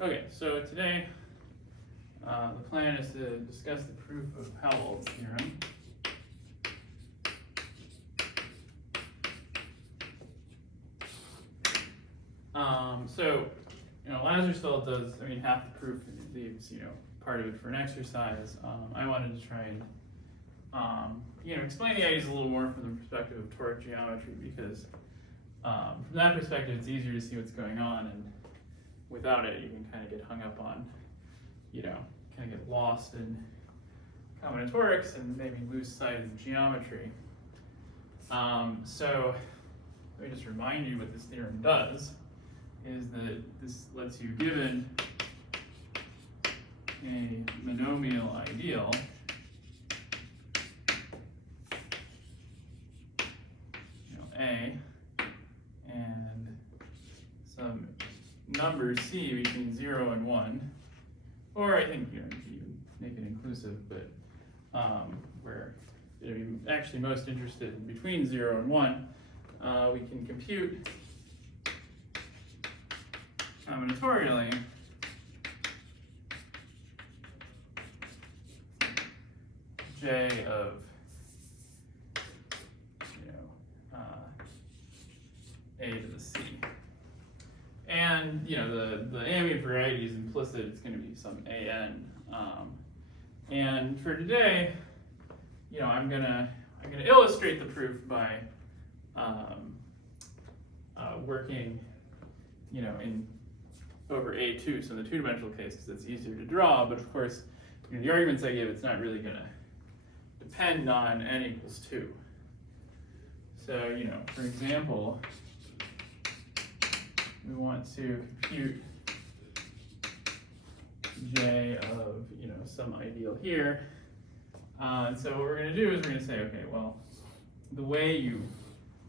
Okay, so today the plan is to discuss the proof of Howell's theorem. So, Lazarsfeld does, half the proof leaves, part of it for an exercise. I wanted to try and, explain the ideas a little more from the perspective of toric geometry because from that perspective, it's easier to see what's going on, and without it, you can kind of get hung up on, kind of get lost in combinatorics and maybe lose sight of the geometry. So let me just remind you what this theorem does, is that this lets you, given a monomial ideal, A, and some numbers C between 0 and 1, or I think you can even make it inclusive, but we're going to be actually most interested in between 0 and 1, we can compute combinatorially J of A to the C. And the ambient variety is implicit, it's going to be some AN. And for today, I'm gonna illustrate the proof by working in over A2, so in the two-dimensional case, because it's easier to draw, but of course, the arguments I give, it's not really going to depend on n equals 2. So, for example, we want to compute J of, some ideal here. And so what we're going to do is we're going to say, okay, well, the way you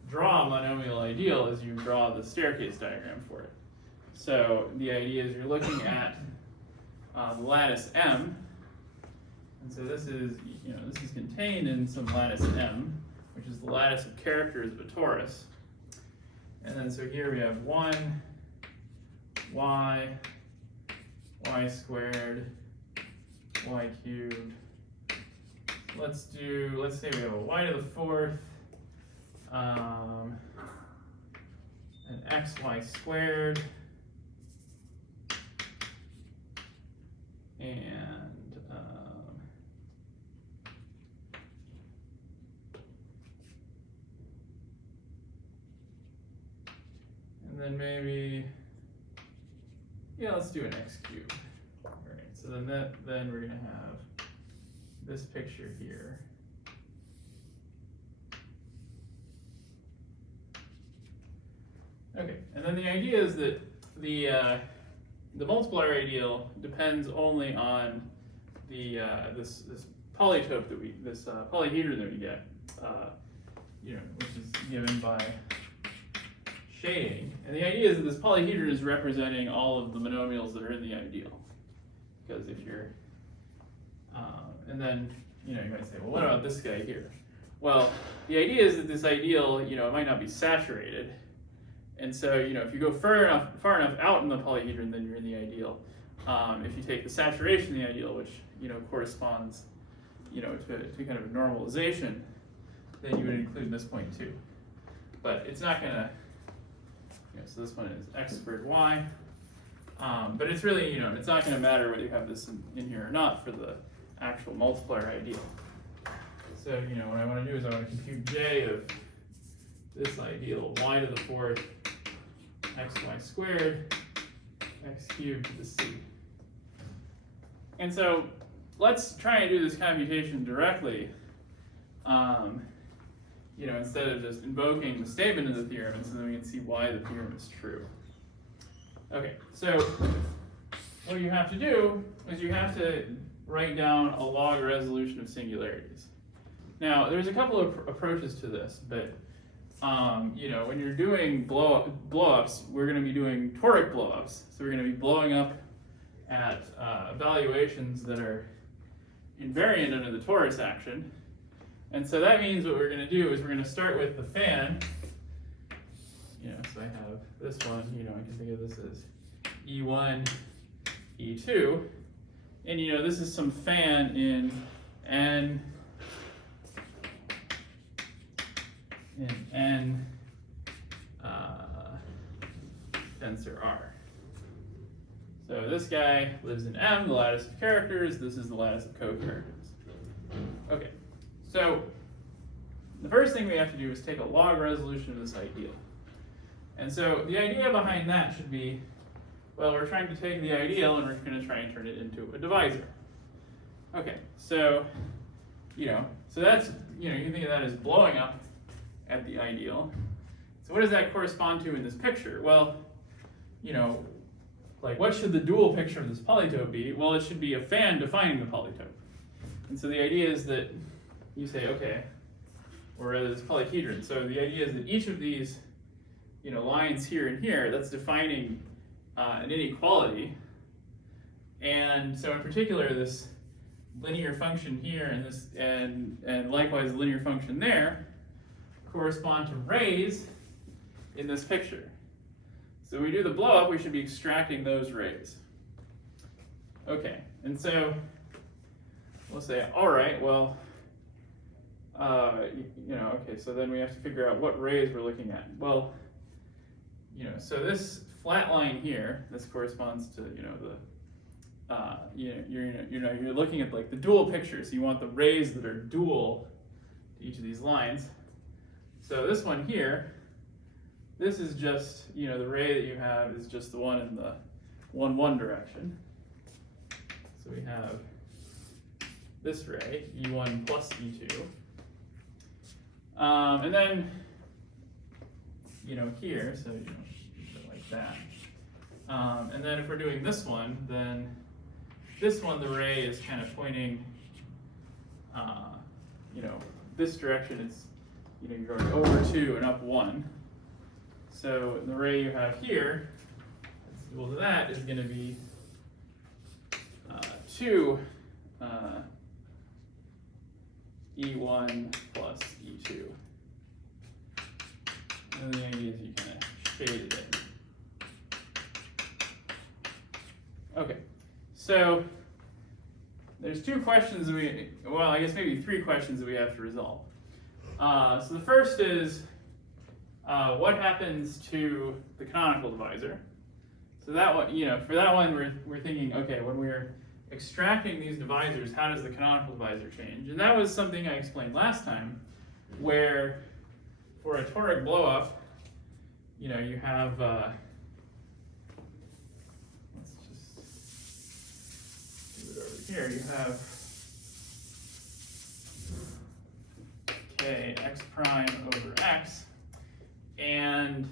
draw a monomial ideal is you draw the staircase diagram for it. So the idea is you're looking at the lattice M, and so this is, this is contained in some lattice M, which is the lattice of characters of a torus. And then so here we have 1, y squared, y cubed. Let's say we have a y to the 4th, an xy squared, and then maybe, let's do an x cubed. All right, so then we're gonna have this picture here. Okay, and then the idea is that the multiplier ideal depends only on the this polytope that this polyhedron that we get, which is given by shading. And the idea is that this polyhedron is representing all of the monomials that are in the ideal. Because if you're, and then, you might say, well, what about this guy here? Well, the idea is that this ideal, it might not be saturated. And so, if you go far enough out in the polyhedron, then you're in the ideal. If you take the saturation of the ideal, which, corresponds, to kind of a normalization, then you would include this point too. But it's not gonna, so this one is x squared y. But it's really, it's not going to matter whether you have this in here or not for the actual multiplier ideal. So, what I want to do is I want to compute J of this ideal, y to the 4th, xy squared, x cubed to the c. And so let's try and do this computation directly, instead of just invoking the statement of the theorem, and so then we can see why the theorem is true. Okay, so what you have to do is you have to write down a log resolution of singularities. Now, there's a couple of approaches to this, but when you're doing blow-ups, we're going to be doing toric blow-ups. So we're going to be blowing up at evaluations that are invariant under the torus action. And so that means what we're going to do is we're going to start with the fan. So I have this one, I can think of this as E1 E2. And you know, this is some fan in N tensor R. So this guy lives in M, the lattice of characters. This is the lattice of co-characters. Okay, so the first thing we have to do is take a log resolution of this ideal. And so the idea behind that should be, well, we're trying to take the ideal and we're going to try and turn it into a divisor. Okay, so, so that's, you can think of that as blowing up at the ideal. So what does that correspond to in this picture? Well, like what should the dual picture of this polytope be? Well, it should be a fan defining the polytope. And so the idea is that you say, okay, or rather this polyhedron. So the idea is that each of these, lines here and here, that's defining an inequality. And so in particular, this linear function here and this and likewise the linear function there correspond to rays in this picture. So when we do the blow up, we should be extracting those rays. Okay, and so we'll say, all right, well, okay, so then we have to figure out what rays we're looking at. Well, so this flat line here, this corresponds to, you're looking at like the dual picture, so you want the rays that are dual to each of these lines. So this one here, this is just, the ray that you have is just the one in the 1-1 direction. So we have this ray, E1 plus E2. And then, here, so, like that. And then if we're doing this one, then this one, the ray is kind of pointing, this direction is, you're going over 2 and up 1. So the ray you have here, that's equal to that, is going to be 2 E1 plus E2. And the idea is you kind of shade it in. Okay, so there's 2 questions I guess maybe 3 questions that we have to resolve. So the first is, what happens to the canonical divisor? So that one, for that one, we're thinking, okay, when we're extracting these divisors, how does the canonical divisor change? And that was something I explained last time, where for a toric blowup, you have, let's just do it over here, you have k x prime over x, and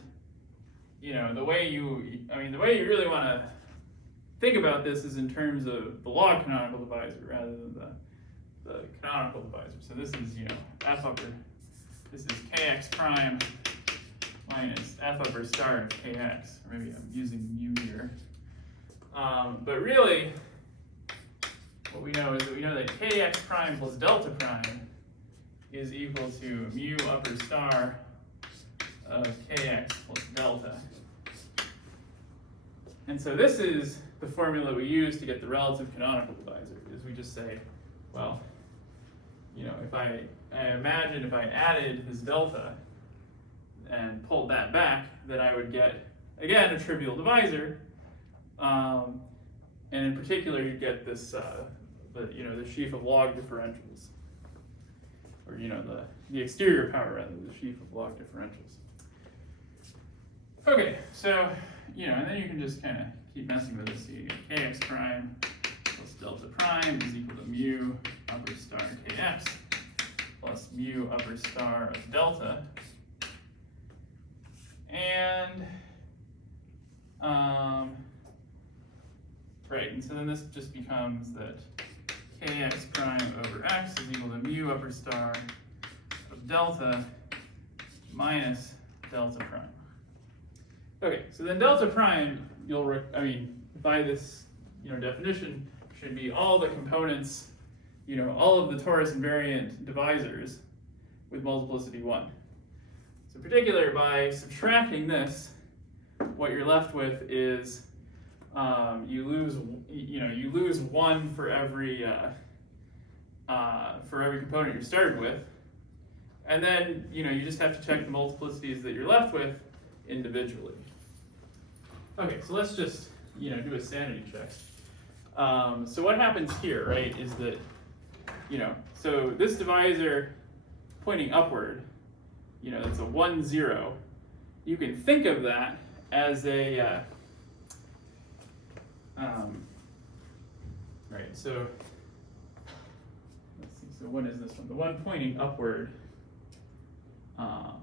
the way you really want to think about this is in terms of the log canonical divisor rather than the canonical divisor. So this is f upper, this is kx prime minus f upper star of kx, or maybe I'm using mu here. But really, what we know is that we know that kx prime plus delta prime is equal to mu upper star of kx plus delta. And so this is the formula we use to get the relative canonical divisor, is we just say, well, if I imagine if I added this delta and pulled that back, then I would get, again, a trivial divisor. And in particular, you'd get this, the sheaf of log differentials. Or, the exterior power, rather, the sheaf of log differentials. Okay, so, and then you can just kind of keep messing with this. So you get kx prime plus delta prime is equal to mu upper star kx plus mu upper star of delta. And, right, and so then this just becomes that kx prime over x is equal to mu upper star of delta minus delta prime. Okay, so then delta prime, by this, definition, should be all the components, all of the torus invariant divisors with multiplicity 1. So in particular, by subtracting this, what you're left with is you lose one for every component you started with, and then you just have to check the multiplicities that you're left with individually. Okay, so let's just do a sanity check. So what happens here, right, is that so this divisor pointing upward, it's a 1, 0. You can think of that as a right. So let's see. So what is this one? The one pointing upward. Yeah.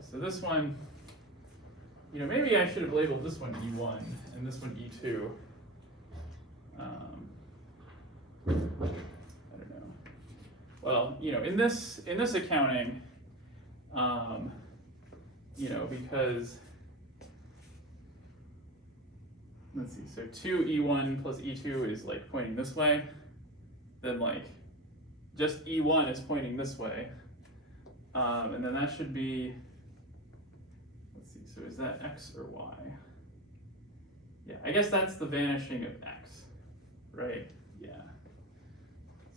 So this one, maybe I should have labeled this one E1 and this one E2. I don't know. Well, in this accounting, because let's see, so 2E1 plus E2 is like pointing this way, then like just E1 is pointing this way, and then that should be, let's see, so is that X or Y? Yeah, I guess that's the vanishing of X, right? Yeah.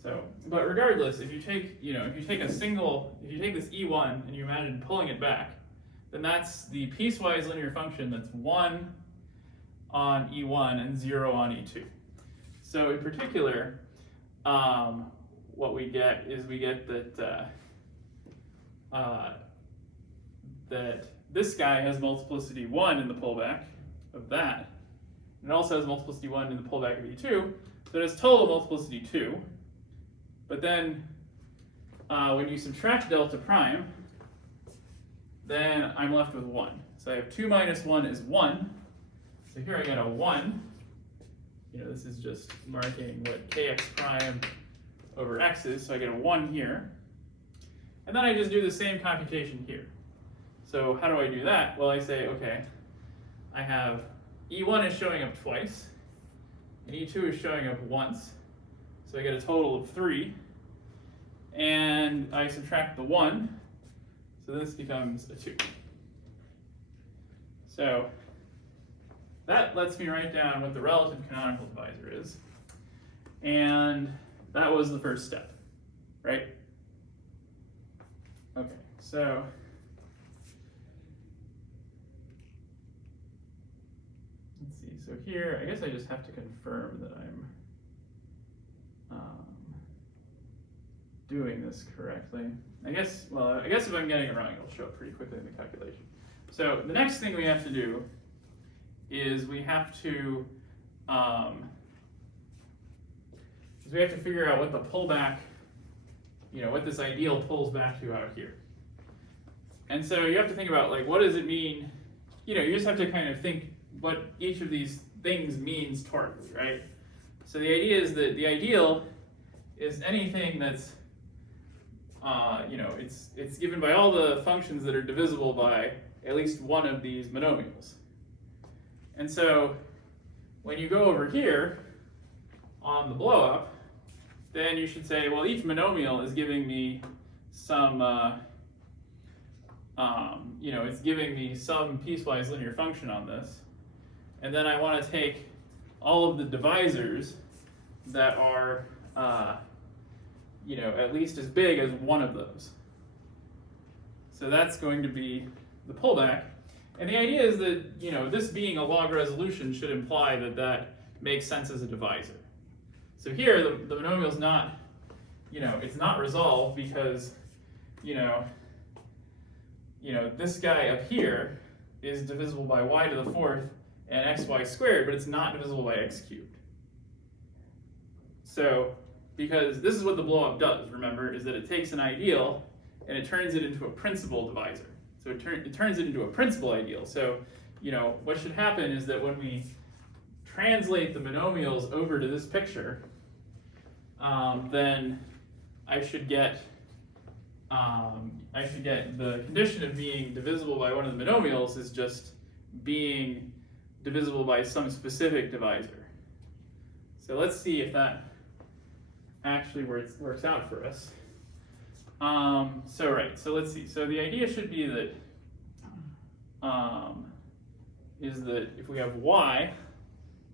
So, but regardless, if you take this E1 and you imagine pulling it back, then that's the piecewise linear function that's 1 on E1 and 0 on E2. So in particular, what we get is that that this guy has multiplicity 1 in the pullback of that, and it also has multiplicity 1 in the pullback of E2, so it has total multiplicity 2. But then when you subtract delta prime, then I'm left with 1. So I have 2 minus 1 is 1. So here I get a 1. This is just marking what kx prime over x is, so I get a 1 here. And then I just do the same computation here. So how do I do that? Well, I say, okay, I have E1 is showing up twice, and E2 is showing up once. So I get a total of 3, and I subtract the 1, so this becomes a 2. So that lets me write down what the relative canonical divisor is, and that was the first step, right? Okay, so let's see, so here, I guess I just have to confirm that I'm doing this correctly. I guess if I'm getting it wrong, it'll show up pretty quickly in the calculation. So the next thing we have to do is we have to figure out what the pullback, what this ideal pulls back to out here. And so you have to think about, like, what does it mean? You just have to kind of think what each of these things means torically, right? So the idea is that the ideal is anything that's it's given by all the functions that are divisible by at least one of these monomials. And so when you go over here on the blowup, then you should say, well, each monomial is giving me some, it's giving me some piecewise linear function on this. And then I want to take all of the divisors that are, at least as big as one of those. So that's going to be the pullback. And the idea is that, this being a log resolution should imply that that makes sense as a divisor. So here, the monomial is not, it's not resolved because, this guy up here is divisible by y to the fourth and xy squared, but it's not divisible by x cubed. So, because this is what the blowup does, remember, is that it takes an ideal and it turns it into a principal divisor. So it turns it into a principal ideal. So, what should happen is that when we translate the monomials over to this picture, then I should get the condition of being divisible by one of the monomials is just being divisible by some specific divisor. So let's see if that actually works out for us. So let's see. So the idea should be that is that if we have y,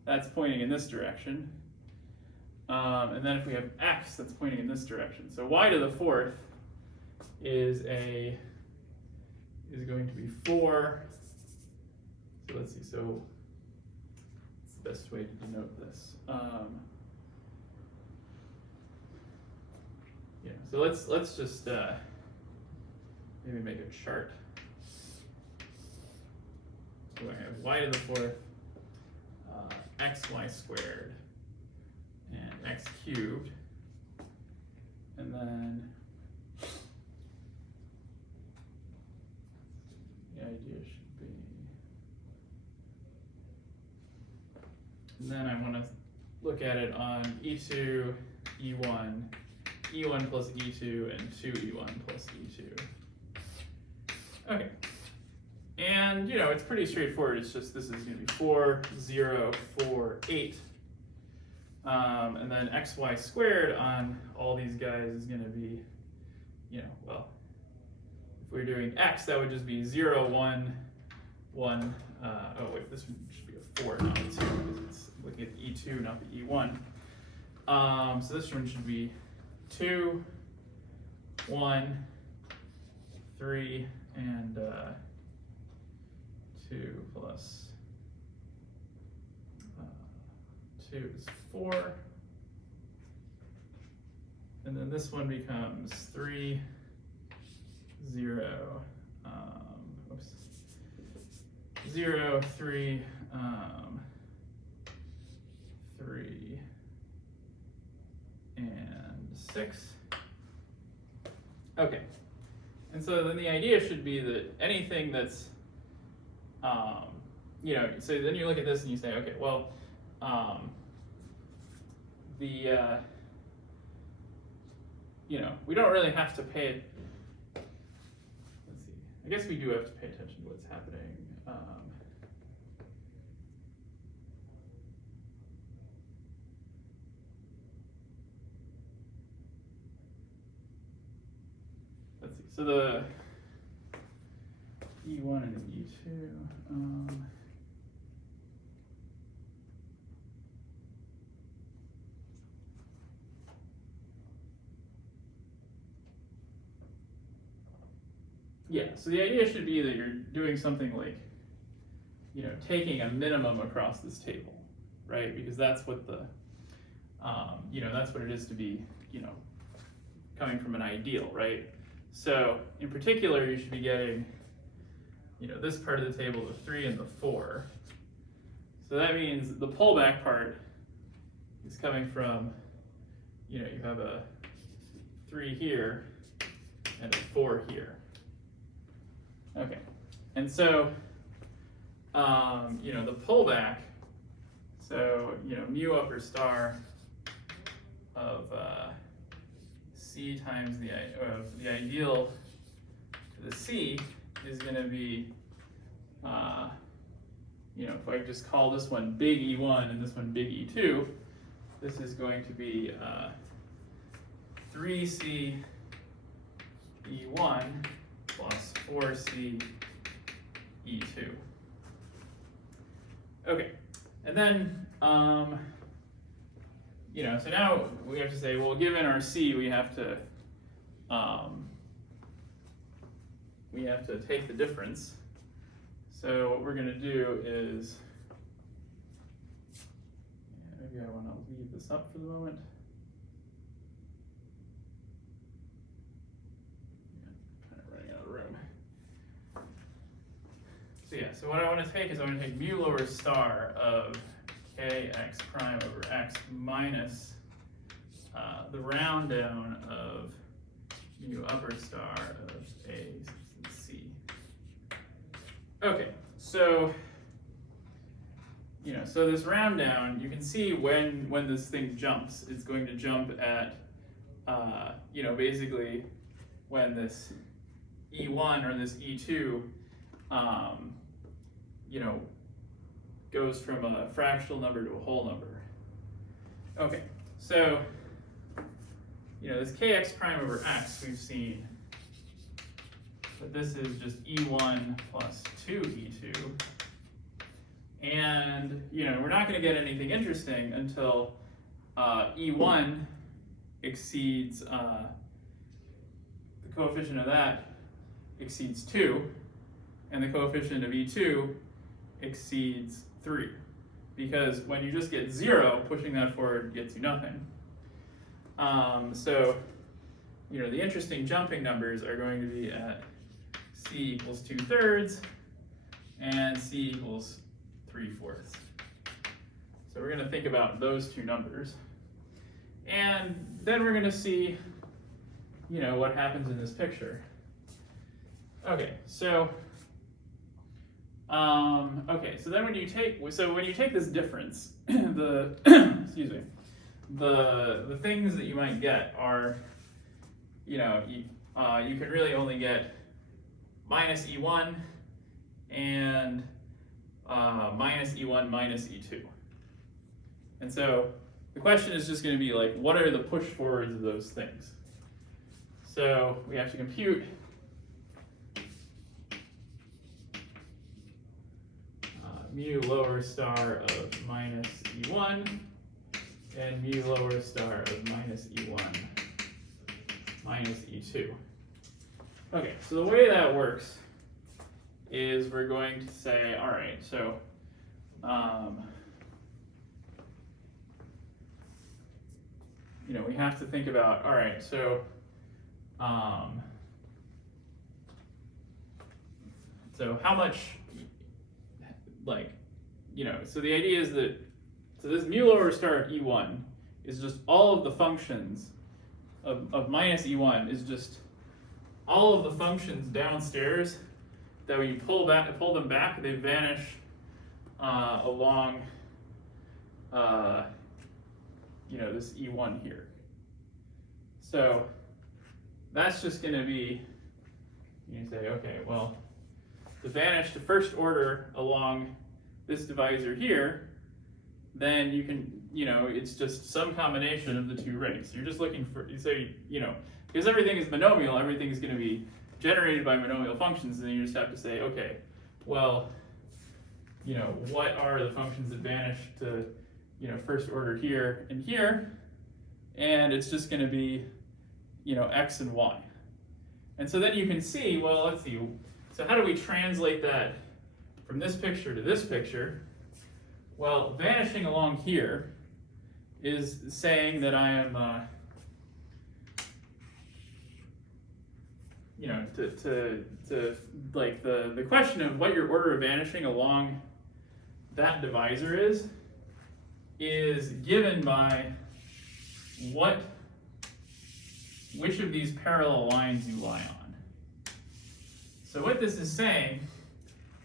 that's pointing in this direction. And then if we have x, that's pointing in this direction. So y to the fourth is going to be 4. So let's see, so what's the best way to denote this? Yeah, so let's just maybe make a chart. So I have y to the fourth, xy squared, and x cubed, and then the idea should be, and then I want to look at it on e2, e1, e1 plus e2, and 2e1 plus e2. Okay. And, you know, it's pretty straightforward. It's just this is going to be 4, 0, 4, 8. And then xy squared on all these guys is going to be, you know, well, if we're doing x, that would just be 0, 1, 1. Oh, wait, this one should be a 4, not a 2, because it's looking at the e2, not the e1. So this one should be 2, 1, 3, and 2 plus 2 is 4. And then this one becomes 3, 0, 0, 3, 3, and 6. Okay. And so then the idea should be that anything that's, you know, so then you look at this and you say, okay, well, you know, we don't really have to pay, let's see, I guess we do have to pay attention to what's happening. Let's see, so the E1 and E2, yeah, so the idea should be that you're doing something like, you know, taking a minimum across this table, right? Because that's what the, you know, that's what it is to be, you know, coming from an ideal, right? So in particular, you should be getting, you know, this part of the table, the 3 and the 4. So that means the pullback part is coming from, you know, you have a 3 here and a 4 here. Okay, and so, you know, the pullback, so, you know, mu upper star of C times the ideal to the C is going to be, you know, if I just call this one big E1 and this one big E2, this is going to be 3C E1 plus 4C E2. Okay, and then, you know, so now we have to say, well, given our C, we have to take the difference. So what we're going to do is, maybe I want to leave this up for the moment. Yeah, kind of running out of room. So yeah, so what I want to take is I want to take mu lower star of kx prime over x minus the round down of mu upper star of a and c. Okay, so, you know, so this round down, you can see when this thing jumps, it's going to jump at, you know, basically when this E1 or this E2, you know, goes from a fractional number to a whole number. Okay, so, you know, this kx prime over x, we've seen that this is just E1 plus 2E2. we're not going to get anything interesting until E1 exceeds, the coefficient of that exceeds 2, and the coefficient of E2 exceeds 3. Because when you just get 0, pushing that forward gets you nothing. So, the interesting jumping numbers are going to be at c equals 2/3 and c equals 3/4. So we're going to think about those two numbers. And then we're going to see, what happens in this picture. Okay, so then when you take this difference, the excuse me, the things that you might get are, you can really only get minus E1 and minus E1 minus E2. And so the question is just going to be like, what are the push forwards of those things? So we have to compute mu lower star of minus E1 and mu lower star of minus E1 minus E2. Okay, so the way that works is we're going to say, all right, so we have to think about, all right, so how much, so the idea is that, so this mu lower star of E1 is just all of the functions of minus E1 is just all of the functions downstairs that when you pull them back, they vanish along this E1 here. So that's just going to be, you say, okay, well, to vanish to first order along this divisor here, then you can, it's just some combination of the two rates. You're just looking for, because everything is monomial, everything is going to be generated by monomial functions, and then you just have to say, okay, well, what are the functions that vanish to, first order here and here, and it's just going to be, x and y. And so then you can see, well, let's see, so how do we translate that from this picture to this picture? Well, vanishing along here is saying that I am, the question of what your order of vanishing along that divisor is given by which of these parallel lines you lie on. So what this is saying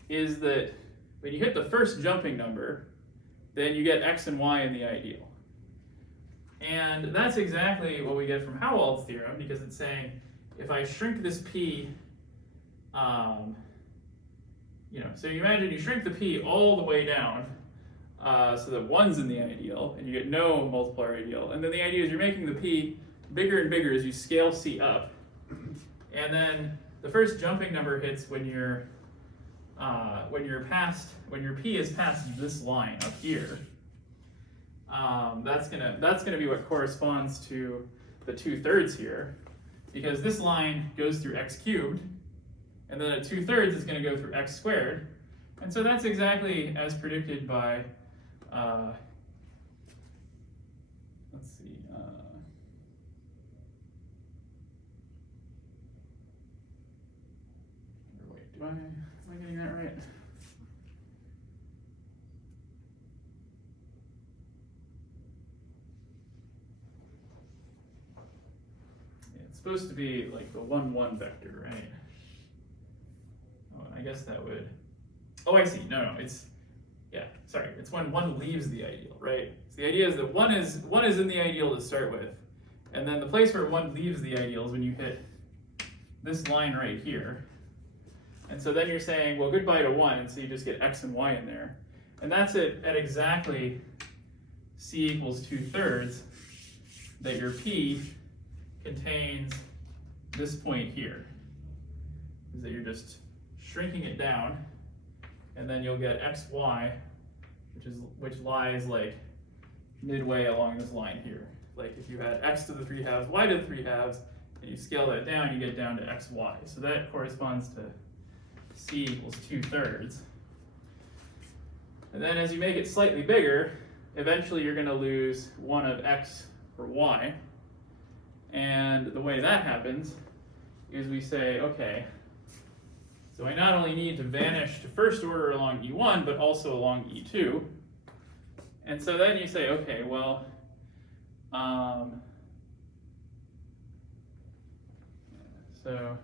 is that when you hit the first jumping number, then you get x and y in the ideal. And that's exactly what we get from Howald's theorem, because it's saying if I shrink this p, so you imagine you shrink the p all the way down so that 1's in the ideal, and you get no multiplier ideal. And then the idea is you're making the p bigger and bigger as you scale c up. And then the first jumping number hits when your p is past this line up here. That's gonna be what corresponds to the 2/3 here, because this line goes through x cubed, and then at 2/3 is going to go through x squared, and so that's exactly as predicted by let's see. Wait, am I getting that right? It's supposed to be like the 1, 1 vector, right? Oh, and I guess that would, oh, I see, no, it's, yeah, sorry, it's when 1 leaves the ideal, right? So the idea is that 1 is in the ideal to start with, and then the place where 1 leaves the ideal is when you hit this line right here. And so then you're saying, well, goodbye to 1, and so you just get x and y in there. And that's at exactly c equals 2/3 that your p contains this point here, is that you're just shrinking it down, and then you'll get xy which lies like midway along this line here. Like if you had x to the 3/2, y to the 3/2, and you scale that down, you get down to xy. So that corresponds to c equals 2/3. And then as you make it slightly bigger, eventually you're going to lose one of x or y. And the way that happens is we say, okay, so I not only need to vanish to first order along E1, but also along E2. And so then you say, okay, well, so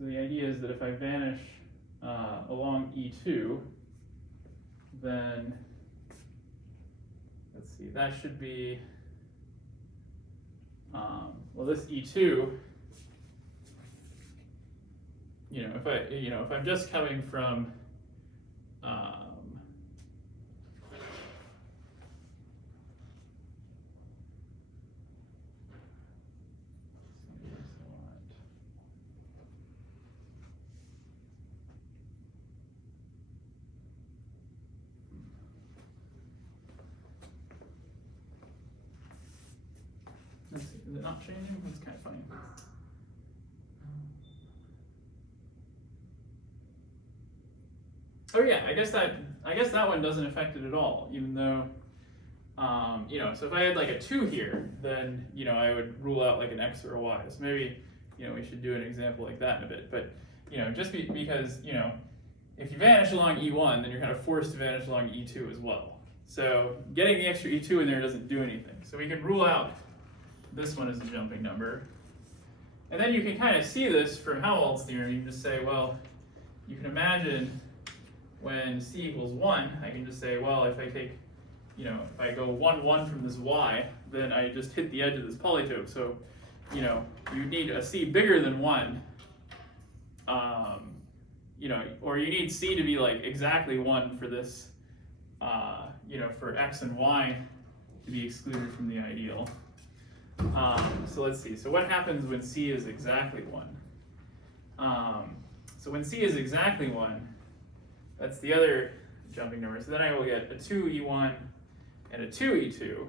the idea is that if I vanish along E2, then let's see, that should be, well, this E2, if I'm just coming from, let's see, is it not changing? That's kind of funny. Oh yeah, I guess that one doesn't affect it at all, even though, so if I had like a 2 here, then, I would rule out like an x or a y. So maybe, we should do an example like that in a bit. But, just because, if you vanish along E1, then you're kind of forced to vanish along E2 as well. So getting the extra E2 in there doesn't do anything. So we can rule out this one as a jumping number. And then you can kind of see this from Helmholtz theorem. You can just say, well, you can imagine when c equals 1, I can just say, well, if I take, if I go 1, 1 from this y, then I just hit the edge of this polytope. So, you need a c bigger than 1, or you need c to be like exactly 1 for this, for x and y to be excluded from the ideal. So let's see. So what happens when c is exactly 1? So when c is exactly 1, that's the other jumping number. So then I will get a 2e1 and a 2e2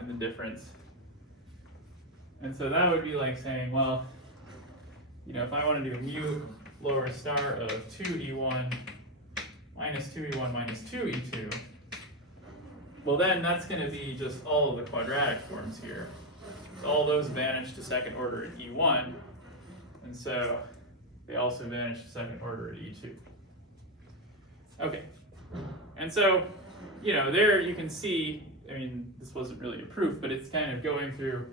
in the difference. And so that would be like saying, well, if I want to do mu lower star of 2e1 minus 2e1 minus 2e2, well then that's going to be just all of the quadratic forms here. So all those vanish to second order at E1, and so they also vanish to second order at E2. Okay, and so, there you can see, this wasn't really a proof, but it's kind of going through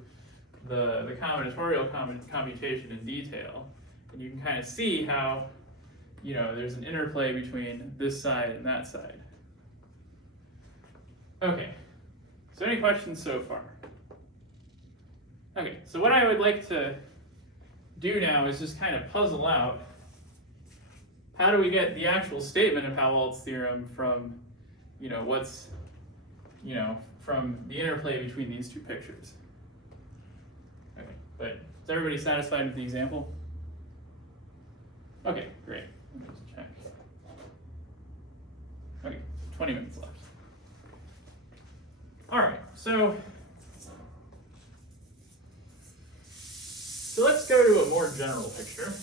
the combinatorial computation in detail, and you can kind of see how, there's an interplay between this side and that side. Okay, so any questions so far? Okay, so what I would like to do now is just kind of puzzle out, how do we get the actual statement of Helmholtz theorem from, from the interplay between these two pictures? Okay, but is everybody satisfied with the example? Okay, great. Let me just check. Okay, 20 minutes left. All right, so let's go to a more general picture.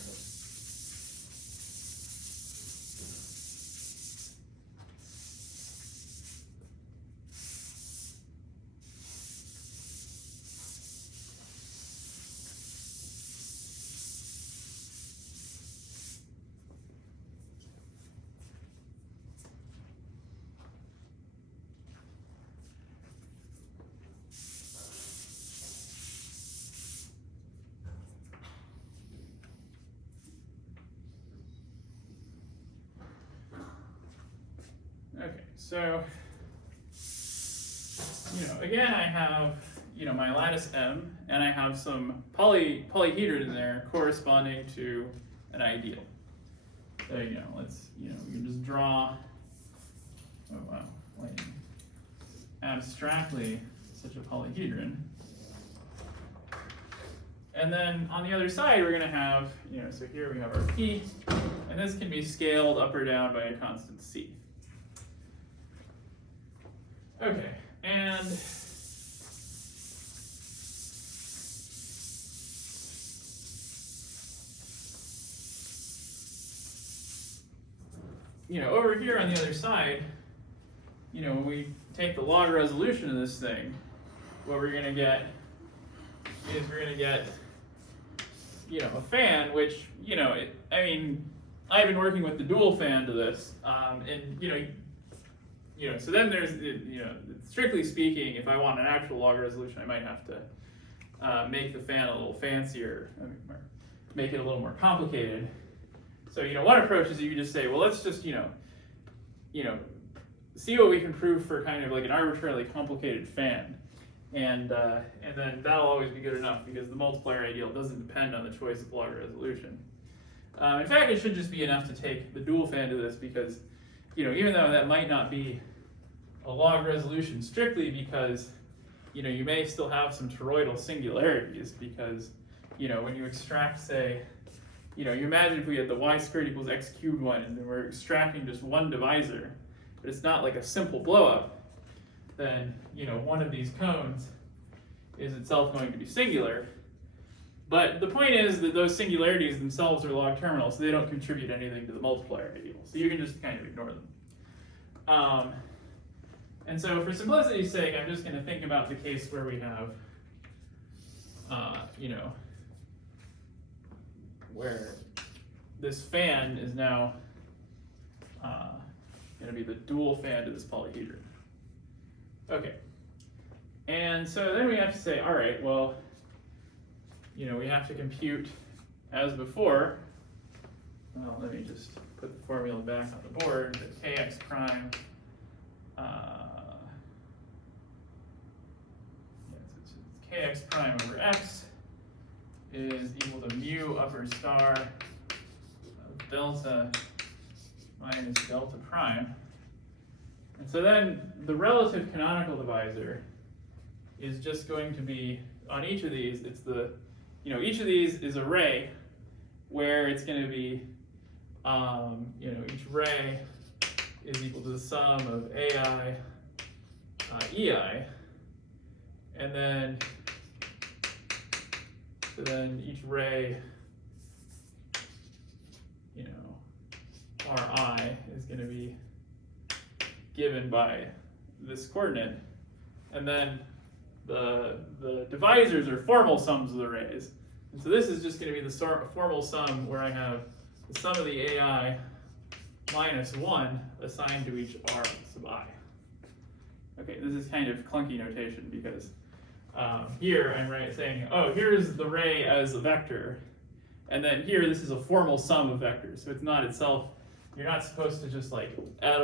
Okay, so, again, I have, my lattice M, and I have some polyhedron in there corresponding to an ideal. So, let's, we can just draw, like, abstractly such a polyhedron. And then on the other side, we're going to have, so here we have our p, and this can be scaled up or down by a constant c. Okay, and over here on the other side, when we take the log resolution of this thing, what we're going to get is we're going to get, a fan, which, I've been working with the dual fan to this, and, so then there's, strictly speaking, if I want an actual log resolution, I might have to make the fan a little fancier, make it a little more complicated. So, one approach is you just say, well, let's just, see what we can prove for kind of like an arbitrarily complicated fan. And then that'll always be good enough because the multiplier ideal doesn't depend on the choice of log resolution. In fact, it should just be enough to take the dual fan to this because, even though that might not be a log resolution strictly because, you may still have some toroidal singularities because, when you extract, say, you imagine if we had the y squared equals x cubed one and then we're extracting just one divisor, but it's not like a simple blowup, then, one of these cones is itself going to be singular. But the point is that those singularities themselves are log terminals, so they don't contribute anything to the multiplier ideal. So you can just kind of ignore them. And so for simplicity's sake, I'm just going to think about the case where we have, where this fan is now going to be the dual fan to this polyhedron. Okay. And so then we have to say, all right, well, we have to compute as before. Well, let me just put the formula back on the board. That kx prime, it's kx prime over x is equal to mu upper star of delta minus delta prime. And so then the relative canonical divisor is just going to be, on each of these, it's the, each of these is a ray where it's going to be, each ray is equal to the sum of AI, EI, and then, so then each ray, Ri is going to be given by this coordinate, and then the divisors are formal sums of the rays. And so this is just going to be the formal sum where I have the sum of the AI minus 1 assigned to each R sub I. Okay, this is kind of clunky notation because here I'm saying, oh, here's the ray as a vector, and then here this is a formal sum of vectors. So it's not itself, you're not supposed to just like add,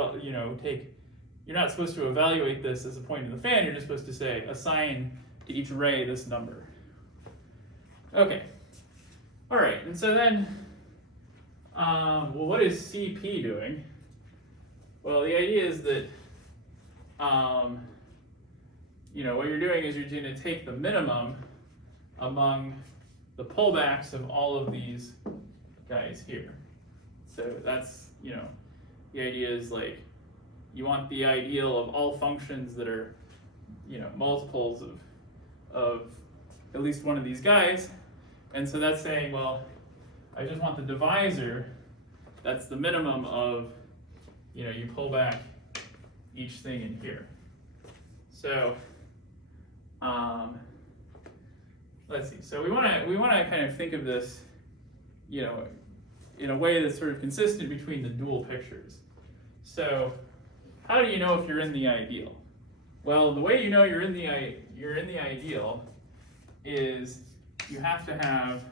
you're not supposed to evaluate this as a point in the fan, you're just supposed to say, assign to each ray this number. Okay, all right, and so then, well, what is CP doing? Well, the idea is that, what you're doing is you're going to take the minimum among the pullbacks of all of these guys here. So that's, the idea is like, you want the ideal of all functions that are, multiples of at least one of these guys. And so that's saying, well, I just want the divisor, that's the minimum of, you pull back each thing in here. So, let's see. So we want to kind of think of this, in a way that's sort of consistent between the dual pictures. So, how do you know if you're in the ideal? Well, the way you know you're in the ideal is you have to have,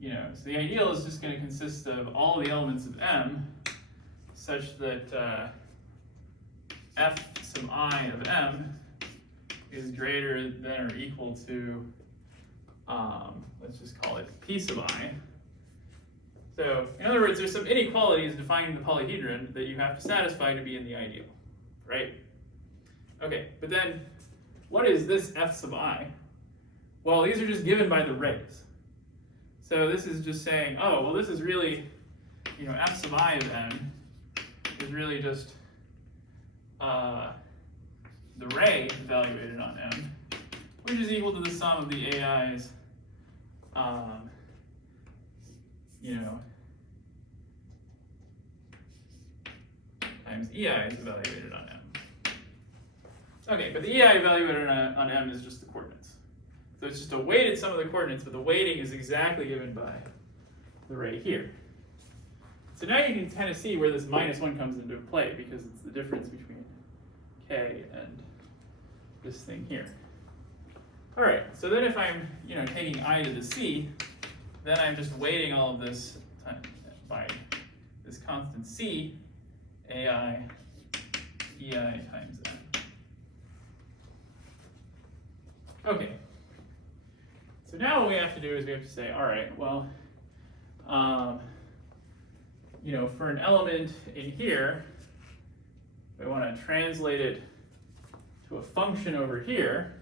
so the ideal is just going to consist of all the elements of M such that f sub I of M is greater than or equal to, let's just call it P sub I. So, in other words, there's some inequalities defining the polyhedron that you have to satisfy to be in the ideal, right? Okay, but then what is this f sub I? Well, these are just given by the rays. So this is just saying, oh, well, this is really, f sub I of m is really just the ray evaluated on m, which is equal to the sum of the AI's, times EI is evaluated on m. Okay, but the EI evaluated on m is just the coordinates. So it's just a weighted sum of the coordinates, but the weighting is exactly given by the ray here. So now you can kind of see where this -1 comes into play, because it's the difference between k and this thing here. All right, so then if I'm taking I to the c, then I'm just weighting all of this by this constant c, AI, EI times m. Okay. So now what we have to do is we have to say, all right, well, for an element in here, we want to translate it to a function over here.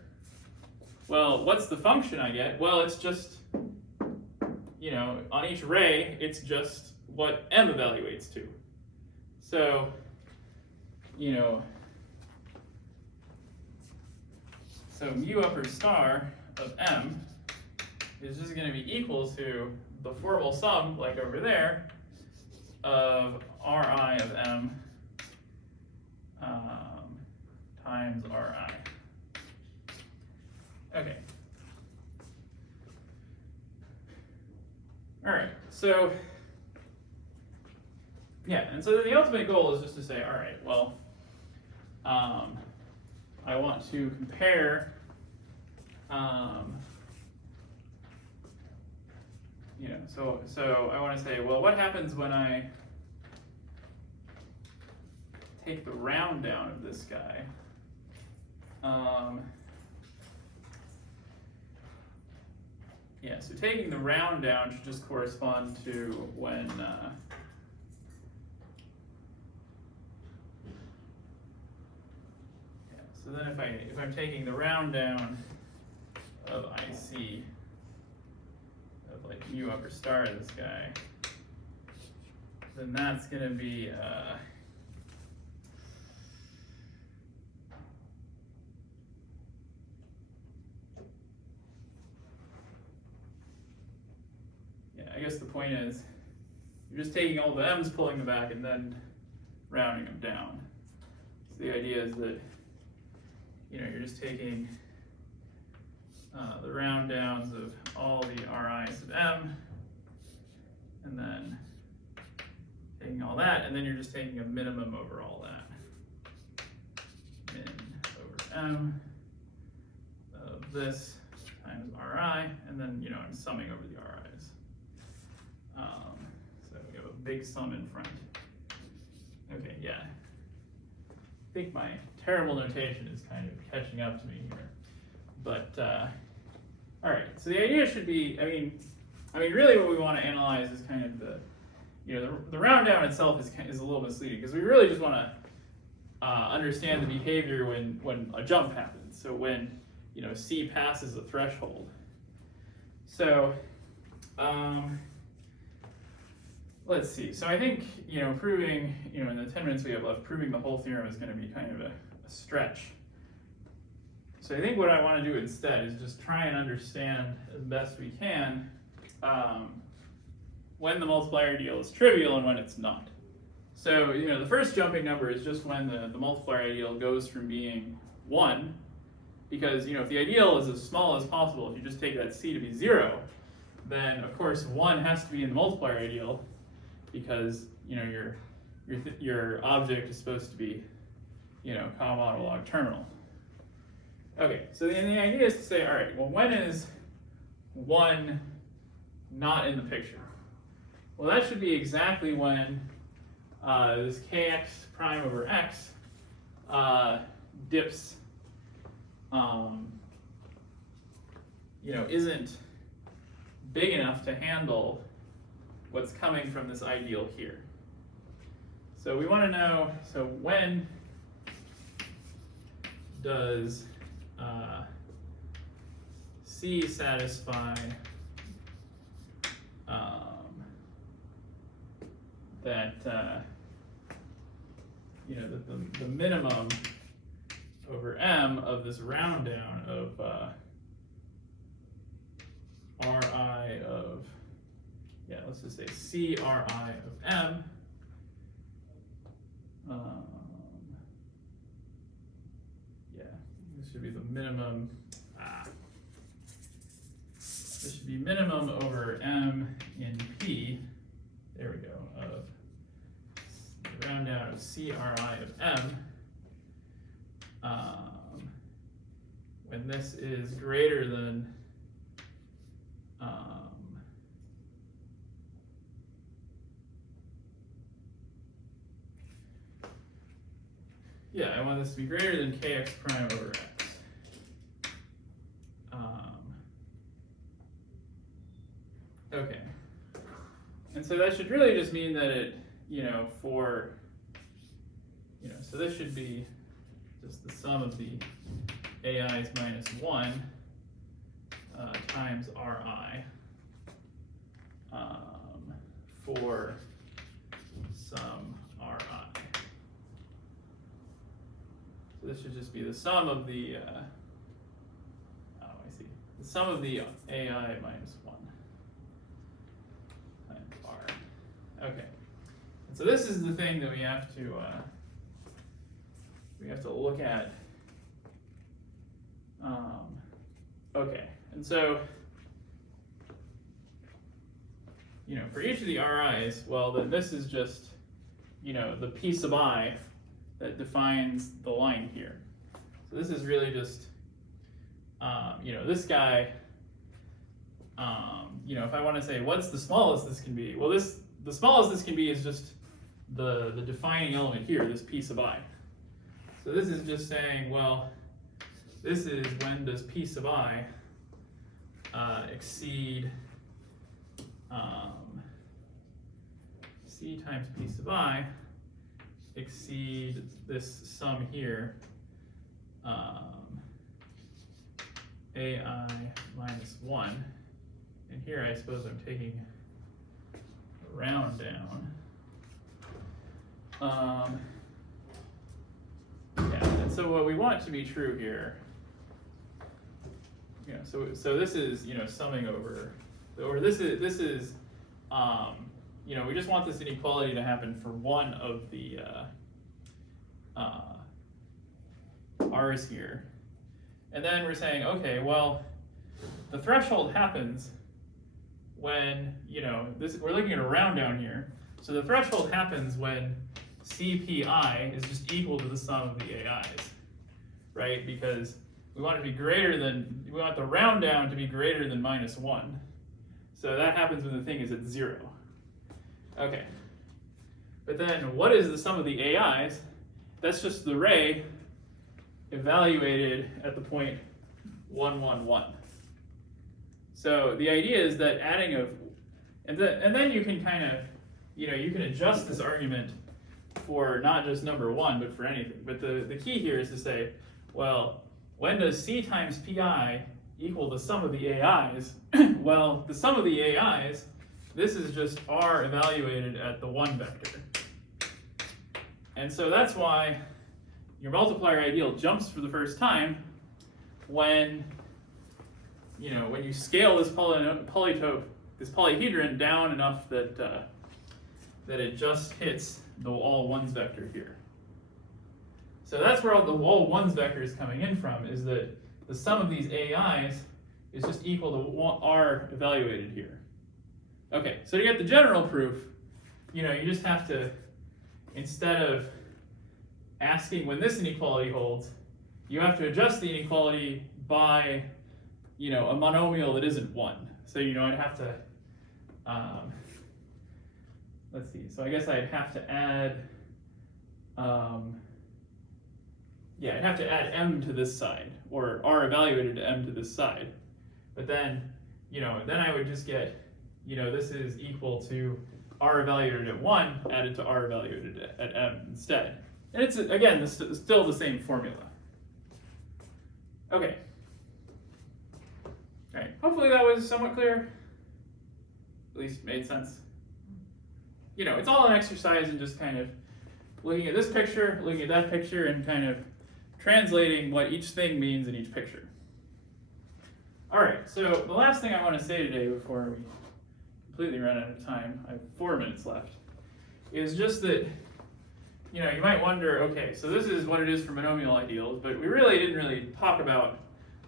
Well, what's the function I get? Well, it's just, on each ray, it's just what m evaluates to. So, so mu upper star of m is just going to be equal to the formal sum, like over there, of Ri of m times Ri. Okay. All right, so, yeah, and so then the ultimate goal is just to say, all right, well, I want to compare, so I want to say, well, what happens when I take the round down of this guy? Yeah, so taking the round down should just correspond to when so then if I'm taking the round down of IC of like mu upper star of this guy, then that's going to be I guess the point is you're just taking all the m's, pulling them back, and then rounding them down. So the idea is that you're just taking the round downs of all the RIs of m, and then taking all that, and then you're just taking a minimum over all that. Min over m of this times Ri, and then I'm summing over the RIs. So we have a big sum in front. Okay, yeah. I think my terrible notation is kind of catching up to me here. But, all right, so the idea should be, I mean, really what we want to analyze is kind of the round down itself is a little misleading, because we really just want to understand the behavior when a jump happens. So when, C passes a threshold. So, let's see. So I think, proving, in the 10 minutes we have left, proving the whole theorem is going to be kind of a stretch. So I think what I want to do instead is just try and understand as best we can when the multiplier ideal is trivial and when it's not. So, the first jumping number is just when the multiplier ideal goes from being 1, because, if the ideal is as small as possible, if you just take that C to be 0, then of course 1 has to be in the multiplier ideal, because your object is supposed to be common autolog terminal. Okay, so the idea is to say, all right, well, when is 1 not in the picture? Well, that should be exactly when this kx prime over x dips, isn't big enough to handle what's coming from this ideal here. So we want to know, so when does C satisfy that you know, that the minimum over M of this round down of Ri of, yeah, let's just say CRI of M yeah, this should be the minimum. This should be minimum over M in P. There we go. Of the round down of CRI of M. When this is greater than yeah, I want this to be greater than kx prime over x. Okay. And so that should really just mean that it, you know, for, you know, so this should be just the sum of the AI's minus 1 times RI for some RI. So this should just be the sum of the, the sum of the AI minus 1 times R. Okay. And so this is the thing that we have to look at. Okay, and so, you know, for each of the RIs, well, then this is just, you know, the P sub I that defines the line here. So this is really just, you know, this guy, you know, if I want to say what's the smallest this can be, well, the smallest this can be is just the defining element here, this P sub I. So this is just saying, well, this is when does P sub I exceed C times P sub I exceed this sum here, AI minus 1. And here I suppose I'm taking a round down. Yeah, and so what we want to be true here, you know, so this is, you know, summing over this is you know, we just want this inequality to happen for one of the R's here. And then we're saying, okay, well, the threshold happens when, you know, we're looking at a round down here. So the threshold happens when CPI is just equal to the sum of the AIs, right? Because we want it to be greater than, we want the round down to be greater than minus 1. So that happens when the thing is at 0. Okay. But then what is the sum of the AIs? That's just the ray evaluated at the point 1, 1, 1. So the idea is that adding of, and then you can kind of, you know, you can adjust this argument for not just number 1, but for anything. But the key here is to say, well, when does C times PI equal the sum of the AIs? Well, the sum of the AIs, this is just R evaluated at the 1 vector. And so that's why your multiplier ideal jumps for the first time when, you know, when you scale this polytope, this polyhedron down enough that that it just hits the all ones vector here. So that's where all the all ones vector is coming in from, is that the sum of these AIs is just equal to R evaluated here. Okay, so to get the general proof, you know, you just have to, instead of asking when this inequality holds, you have to adjust the inequality by, you know, a monomial that isn't 1. So, you know, I'd have to, let's see, so I guess I'd have to add, yeah, I'd have to add M to this side, or R evaluated to M to this side. But then, you know, then I would just get, you know, this is equal to R evaluated at 1 added to R evaluated at M instead. And it's, again, still the same formula. Okay. All right, hopefully that was somewhat clear. At least made sense. You know, it's all an exercise in just kind of looking at this picture, looking at that picture, and kind of translating what each thing means in each picture. All right, so the last thing I want to say today before we completely run out of time, I have 4 minutes left, is just that, you know, you might wonder, okay, so this is what it is for monomial ideals, but we really didn't really talk about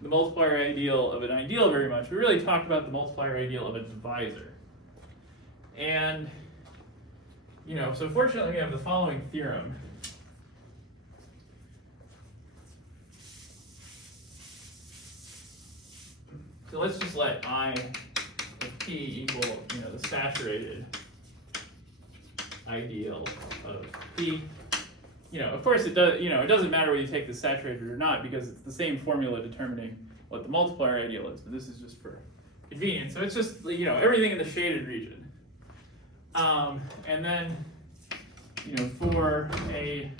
the multiplier ideal of an ideal very much. We really talked about the multiplier ideal of a divisor. And, you know, so fortunately we have the following theorem. So let's just let I of P equal, you know, the saturated ideal of P. You know, of course it does, you know, it doesn't matter whether you take the saturated or not because it's the same formula determining what the multiplier ideal is, but this is just for convenience. So it's just, you know, everything in the shaded region. And then, you know, for a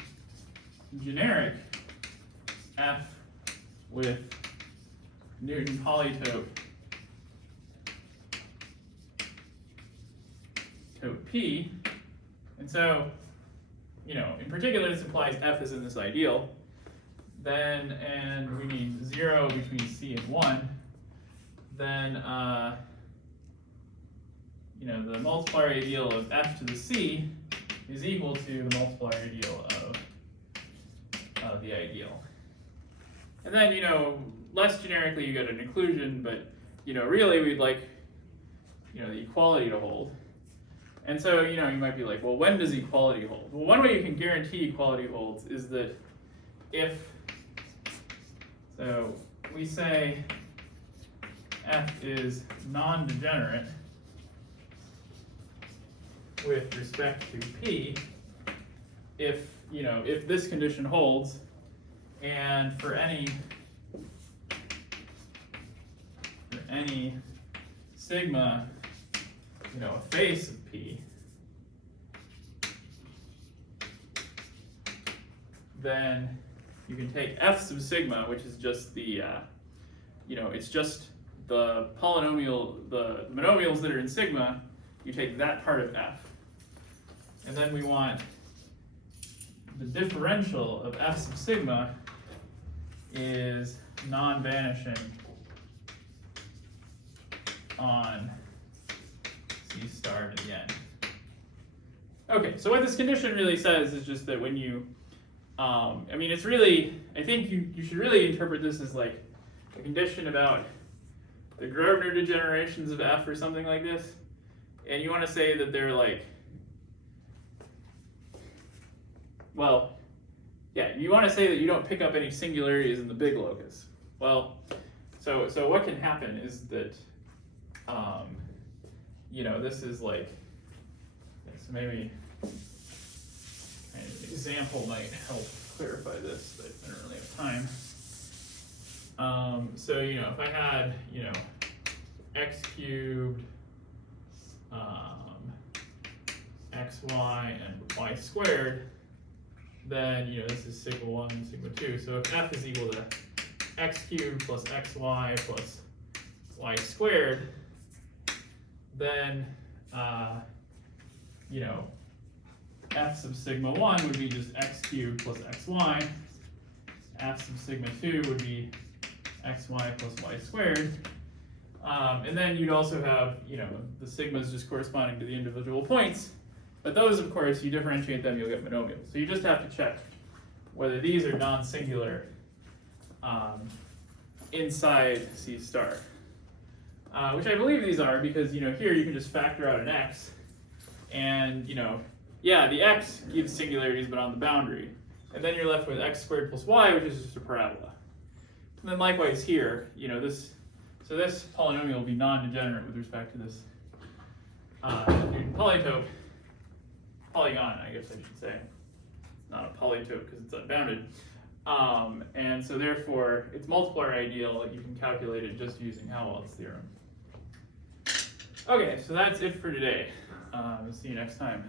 generic F with Newton polytope P, and so, you know, in particular this implies F is in this ideal, then, and we need 0 between C and 1, then, you know, the multiplier ideal of F to the C is equal to the multiplier ideal of the ideal. And then, you know, less generically you get an inclusion, but, you know, really we'd like, you know, the equality to hold. And so, you know, you might be like, well, when does equality hold? Well, one way you can guarantee equality holds is that if, so we say F is non-degenerate with respect to P, if, you know, if this condition holds, and for any sigma, you know, a face of P, then you can take F sub sigma, which is just the, you know, it's just the polynomial, the monomials that are in sigma, you take that part of F. And then we want the differential of F sub sigma is non-vanishing on C star to the end. Okay, so what this condition really says is just that when you, I mean, it's really, I think you should really interpret this as like a condition about the Grosvenor degenerations of F or something like this. And you want to say that they're like, well, yeah, you want to say that you don't pick up any singularities in the big locus. Well, so what can happen is that, you know, this is like, so maybe kind of an example might help clarify this, but I don't really have time. So, you know, if I had, you know, x cubed, xy, and y squared, then, you know, this is sigma 1 and sigma 2. So if f is equal to x cubed plus xy plus y squared, then, you know, f sub sigma 1 would be just x cubed plus xy. F sub sigma 2 would be xy plus y squared. And then you'd also have, you know, the sigmas just corresponding to the individual points. But those, of course, you differentiate them, you'll get monomials. So you just have to check whether these are non-singular inside C star. Which I believe these are because, you know, here you can just factor out an x. And, you know, yeah, the x gives singularities, but on the boundary. And then you're left with x squared plus y, which is just a parabola. And then likewise here, you know, this polynomial will be non-degenerate with respect to this Newton polytope. Polygon, I guess I should say. Not a polytope because it's unbounded. And so therefore, its multiplier ideal, you can calculate it just using Helmholtz theorem. Okay, so that's it for today. See you next time.